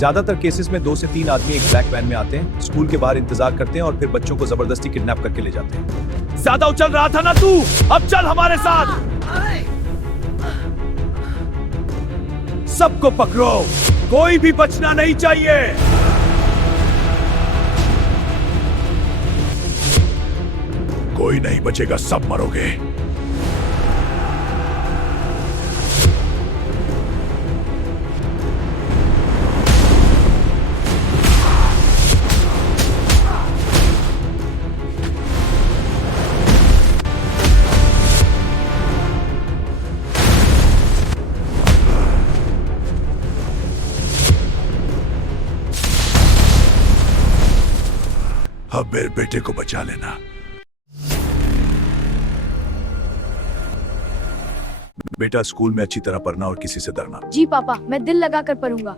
ज्यादातर केसेस में 2 से 3 आदमी एक ब्लैक वैन में आते हैं, स्कूल के बाहर इंतजार करते हैं और फिर बच्चों को जबरदस्ती किडनैप करके ले जाते हैं। ज्यादा उछल रहा था ना तू, अब चल हमारे साथ। सबको पकड़ो, कोई भी बचना नहीं चाहिए। कोई नहीं बचेगा, सब मरोगे। अब मेरे बेटे को बचा लेना। बेटा, स्कूल में अच्छी तरह पढ़ना और किसी से डरना। जी पापा, मैं दिल लगा कर पढ़ूंगा।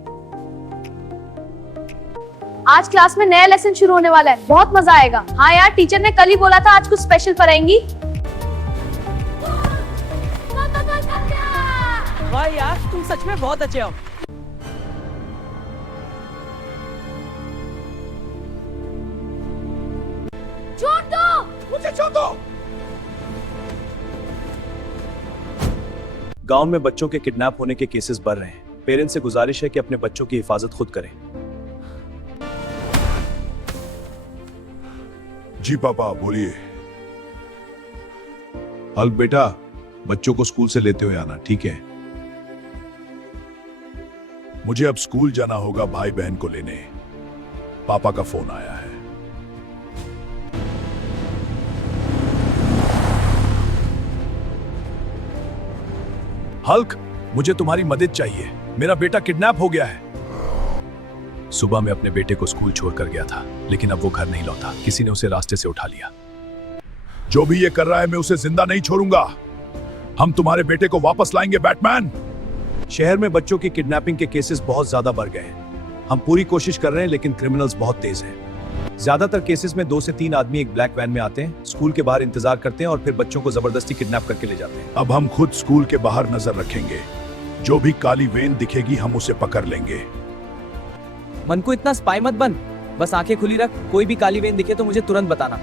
आज क्लास में नया लेसन शुरू होने वाला है, बहुत मजा आएगा। हाँ यार, टीचर ने कल ही बोला था आज कुछ स्पेशल पढ़ाएंगी। वाह यार, तुम सच में बहुत अच्छे हो। छोड़ दो मुझे, छोड़ दो। गांव में बच्चों के किडनैप होने के केसेस बढ़ रहे हैं। पेरेंट्स से गुजारिश है कि अपने बच्चों की हिफाजत खुद करें। जी पापा, बोलिए। हल्क बेटा, बच्चों को स्कूल से लेते हुए आना, ठीक है? मुझे अब स्कूल जाना होगा भाई बहन को लेने। पापा का फोन आया है। हल्क, मुझे तुम्हारी मदद चाहिए। मेरा बेटा किडनैप हो गया है। सुबह मैं अपने बेटे को स्कूल छोड़कर गया था, लेकिन अब वो घर नहीं लौटा। किसी ने उसे रास्ते से उठा लिया। जो भी ये कर रहा है, मैं उसे जिंदा नहीं छोड़ूंगा। हम तुम्हारे बेटे को वापस लाएंगे, बैटमैन। शहर में बच्चों की किडनैपिंग के केसेस बहुत ज्यादा बढ़ गए हैं। हम पूरी कोशिश कर रहे हैं, लेकिन क्रिमिनल्स बहुत तेज हैं। ज्यादातर केसेस में 2 से 3 आदमी एक ब्लैक वैन में आते हैं, स्कूल के बाहर इंतजार करते हैं और फिर बच्चों को जबरदस्ती किडनैप करके ले जाते हैं। अब हम खुद स्कूल के बाहर नजर रखेंगे। जो भी काली वेन दिखेगी, हम उसे पकड़ लेंगे। मन को इतना स्पाई मत बन, बस आंखें खुली रख। कोई भी काली वेन दिखे तो मुझे तुरंत बताना।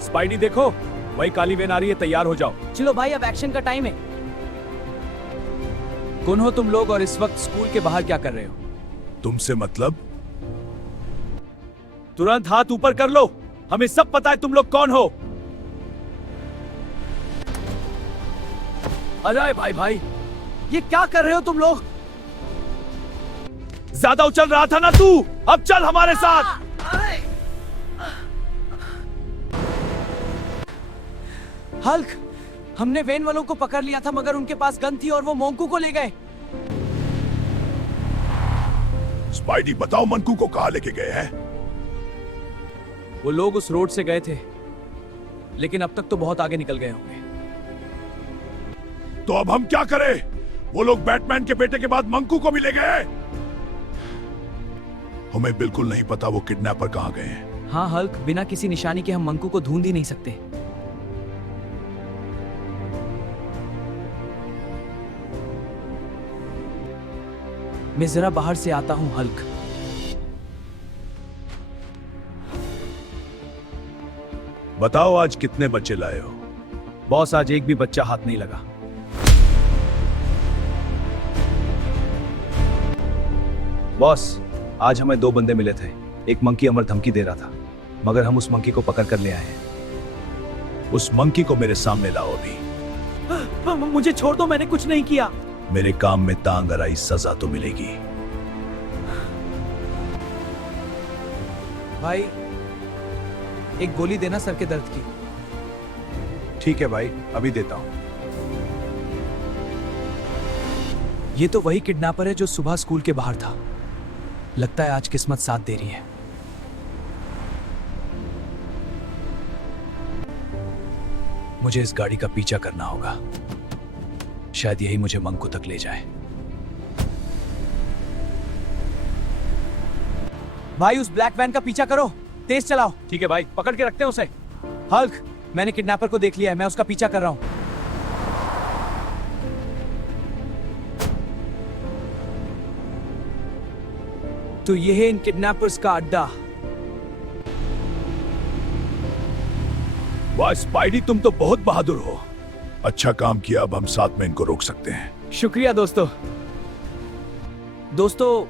स्पाइडी देखो, वही काली वेन आ रही है, तैयार हो जाओ। चलो भाई, अब एक्शन का टाइम है। कौन हो तुम लोग और इस वक्त स्कूल के बाहर क्या कर रहे हो? तुमसे मतलब? तुरंत हाथ ऊपर कर लो, हमें सब पता है तुम लोग कौन हो। अरे भाई, ये क्या कर रहे हो तुम लोग? ज्यादा उछल रहा था ना तू, अब चल हमारे साथ। हल्क, हमने वेन वालों को पकड़ लिया था, मगर उनके पास गन थी और वो मोंकू को ले गए। स्पाइडी, बताओ मनकू को कहां लेके गए हैं? वो लोग उस रोड से गए थे, लेकिन अब तक तो बहुत आगे निकल गए होंगे। तो अब हम क्या करें? वो लोग बैटमैन के बेटे के बाद मंकू को भी ले गए। हमें बिल्कुल नहीं पता वो किडनैपर कहां गए हैं। हाँ हल्क, बिना किसी निशानी के हम मंकू को ढूंढ ही नहीं सकते। मैं जरा बाहर से आता हूं हल्क। बताओ, आज कितने बच्चे लाए हो? बॉस, आज एक भी बच्चा हाथ नहीं लगा। बॉस, आज हमें 2 बंदे मिले थे। एक मंकी अमर धमकी दे रहा था, मगर हम उस मंकी को पकड़ कर ले आए हैं। उस मंकी को मेरे सामने लाओ अभी। मुझे छोड़ दो, मैंने कुछ नहीं किया। मेरे काम में तांग अराई सजा तो मिलेगी। भाई, एक गोली देना सर के दर्द की। ठीक है भाई, अभी देता हूं। ये तो वही किडनैपर है जो सुबह स्कूल के बाहर था। लगता है आज किस्मत साथ दे रही है। मुझे इस गाड़ी का पीछा करना होगा, शायद यही मुझे मंकू तक ले जाए। भाई, उस ब्लैक वैन का पीछा करो, तेज चलाओ। ठीक है भाई, पकड़ के रखते हैं उसे। हल्क, मैंने किडनैपर को देख लिया है, मैं उसका पीछा कर रहा हूं। तो ये है इन किडनैपर्स का अड्डा। वाह स्पाइडी, तुम तो बहुत बहादुर हो। अच्छा काम किया, अब हम साथ में इनको रोक सकते हैं। शुक्रिया दोस्तों।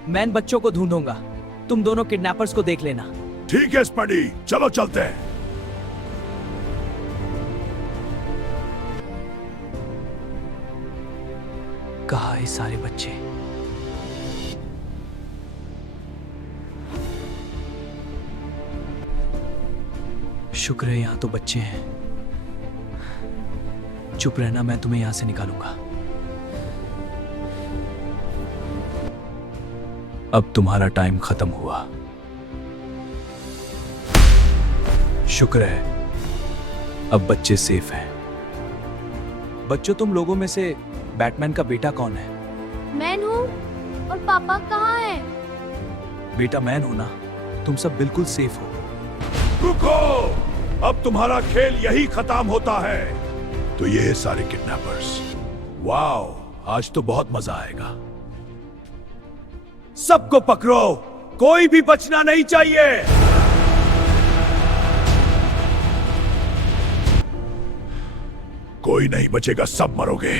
मैं इन बच्चों को ढूंढूंगा, तुम दोनों किडनैपर्स को देख लेना। ठीक है स्पाइडी, चलो चलते हैं। कहाँ है सारे बच्चे? शुक्र है यहाँ तो बच्चे हैं। चुप रहना, मैं तुम्हें यहां से निकालूंगा। अब तुम्हारा टाइम खत्म हुआ। शुक्र है अब बच्चे सेफ हैं। बच्चों, तुम लोगों में से बैटमैन का बेटा कौन है? मैं हूँ। और पापा कहाँ हैं? बेटा मैन हो ना, तुम सब बिल्कुल सेफ हो। रुको, अब तुम्हारा खेल यही खत्म होता है। तो ये है सारे किडनैपर्स। वाओ, आज तो बहुत मजा आएगा। सबको पकड़ो, कोई भी बचना नहीं चाहिए। कोई नहीं बचेगा, सब मरोगे।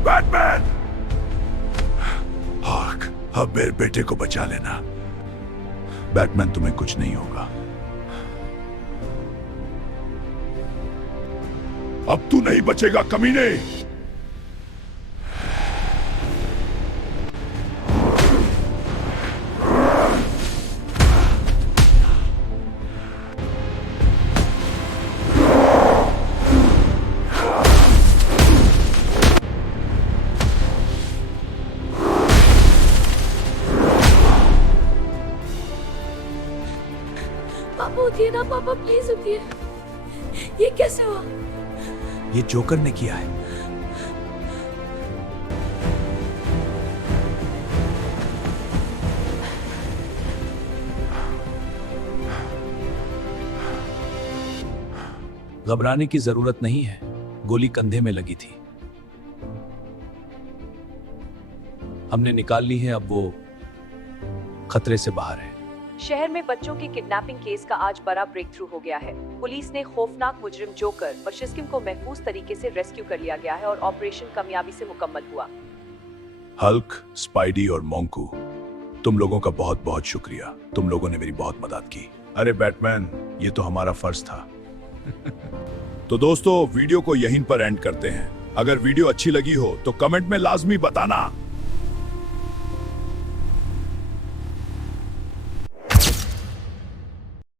बैटमैन! हार्क, अब मेरे बेटे को बचा लेना। बैटमैन, तुम्हें कुछ नहीं होगा। अब तू नहीं बचेगा कमीने। पापा उठिए ना, पापा प्लीज उठिए। ये कैसे हुआ? ये जोकर ने किया है। घबराने की जरूरत नहीं है, गोली कंधे में लगी थी। हमने निकाल ली है, अब वो खतरे से बाहर है। शहर में बच्चों की किडनैपिंग केस का आज बड़ा ब्रेक थ्रू हो गया है। पुलिस ने खौफनाक मुजरिम जोकर और शिस्किम को महफूज तरीके से रेस्क्यू कर लिया गया है और ऑपरेशन कामयाबी से मुकम्मल हुआ। हल्क, स्पाइडी और मोंकू, तुम लोगों का बहुत बहुत शुक्रिया। तुम लोगों ने मेरी बहुत मदद की। अरे बैटमैन, ये तो हमारा फर्ज था। तो दोस्तों, वीडियो को यहीं पर एंड करते हैं। अगर वीडियो अच्छी लगी हो तो कमेंट में लाजमी बताना।